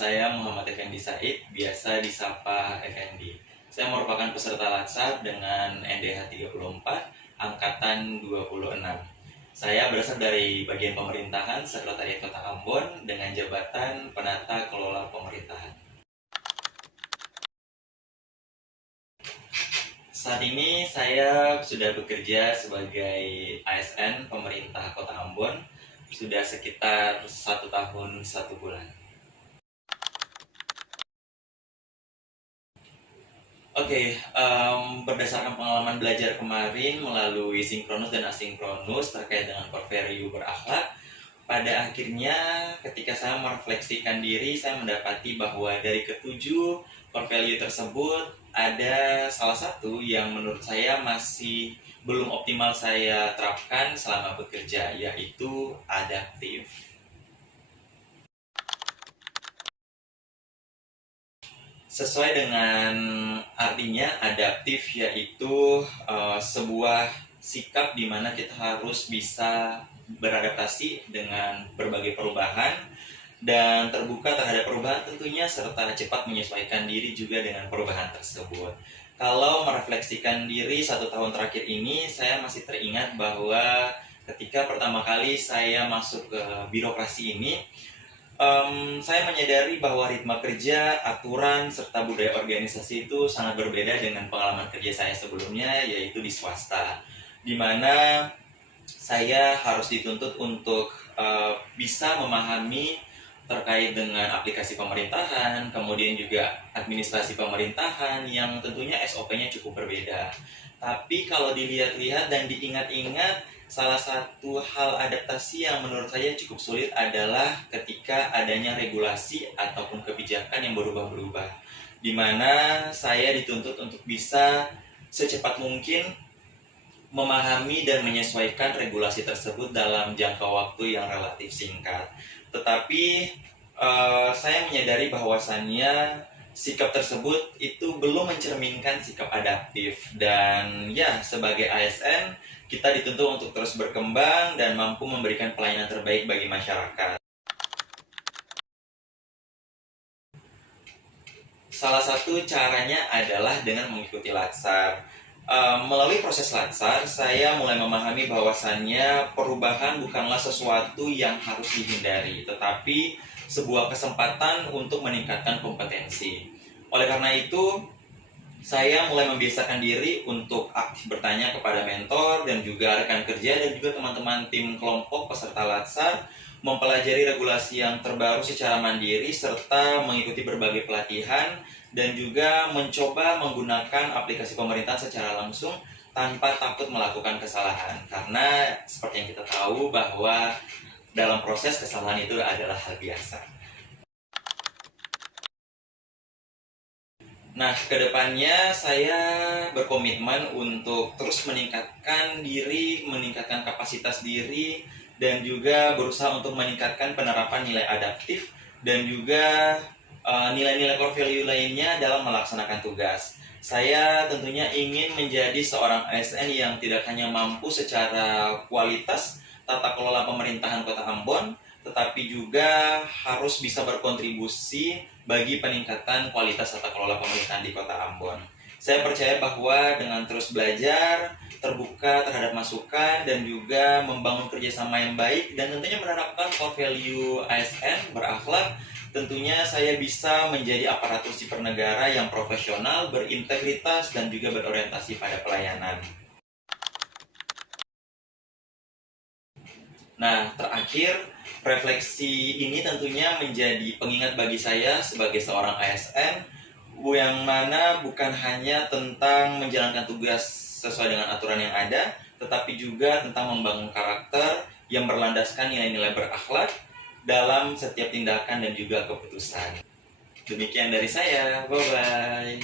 saya Muhammad Effendi Said, biasa disapa Effendi. Saya merupakan peserta Latsar dengan NDH 34, Angkatan 26. Saya berasal dari bagian pemerintahan Sekretariat Kota Ambon dengan jabatan Penata Kelola Pemerintahan. Saat ini saya sudah bekerja sebagai ASN pemerintah Kota Ambon sudah sekitar 1 tahun 1 bulan. Berdasarkan pengalaman belajar kemarin melalui sinkronus dan asinkronus terkait dengan core value berakhlak, pada akhirnya ketika saya merefleksikan diri, saya mendapati bahwa dari ketujuh core value tersebut ada salah satu yang menurut saya masih belum optimal saya terapkan selama bekerja, yaitu adaptif. Sesuai dengan artinya, adaptif yaitu sebuah sikap di mana kita harus bisa beradaptasi dengan berbagai perubahan dan terbuka terhadap perubahan tentunya, serta cepat menyesuaikan diri juga dengan perubahan tersebut. Kalau merefleksikan diri 1 tahun terakhir ini, saya masih teringat bahwa ketika pertama kali saya masuk ke birokrasi ini, saya menyadari bahwa ritme kerja, aturan, serta budaya organisasi itu sangat berbeda dengan pengalaman kerja saya sebelumnya, yaitu di swasta, di mana saya harus dituntut untuk bisa memahami terkait dengan aplikasi pemerintahan, kemudian juga administrasi pemerintahan yang tentunya SOP-nya cukup berbeda. Tapi kalau dilihat-lihat dan diingat-ingat, salah satu hal adaptasi yang menurut saya cukup sulit adalah ketika adanya regulasi ataupun kebijakan yang berubah-berubah, di mana saya dituntut untuk bisa secepat mungkin memahami dan menyesuaikan regulasi tersebut dalam jangka waktu yang relatif singkat. Tetapi saya menyadari bahwasannya sikap tersebut itu belum mencerminkan sikap adaptif, dan ya, sebagai ASN kita dituntut untuk terus berkembang dan mampu memberikan pelayanan terbaik bagi masyarakat. Salah satu caranya adalah dengan mengikuti Latsar. Melalui proses Latsar, saya mulai memahami bahwasannya perubahan bukanlah sesuatu yang harus dihindari, tetapi sebuah kesempatan untuk meningkatkan kompetensi. Oleh karena itu, saya mulai membiasakan diri untuk aktif bertanya kepada mentor dan juga rekan kerja dan juga teman-teman tim kelompok peserta Latsar, mempelajari regulasi yang terbaru secara mandiri serta mengikuti berbagai pelatihan, dan juga mencoba menggunakan aplikasi pemerintahan secara langsung tanpa takut melakukan kesalahan, karena seperti yang kita tahu bahwa dalam proses kesalahan itu adalah hal biasa. Nah, kedepannya saya berkomitmen untuk terus meningkatkan diri, meningkatkan kapasitas diri, dan juga berusaha untuk meningkatkan penerapan nilai adaptif dan juga nilai-nilai core value lainnya dalam melaksanakan tugas. Saya tentunya ingin menjadi seorang ASN yang tidak hanya mampu secara kualitas tata kelola pemerintahan Kota Ambon, tetapi juga harus bisa berkontribusi bagi peningkatan kualitas tata kelola pemerintahan di Kota Ambon. Saya percaya bahwa dengan terus belajar, terbuka terhadap masukan, dan juga membangun kerjasama yang baik, dan tentunya menerapkan core value ASN berakhlak, tentunya saya bisa menjadi aparatur sipil negara yang profesional, berintegritas, dan juga berorientasi pada pelayanan. Nah, terakhir, refleksi ini tentunya menjadi pengingat bagi saya sebagai seorang ASN, yang mana bukan hanya tentang menjalankan tugas sesuai dengan aturan yang ada, tetapi juga tentang membangun karakter yang berlandaskan nilai-nilai berakhlak dalam setiap tindakan dan juga keputusan. Demikian dari saya, bye-bye.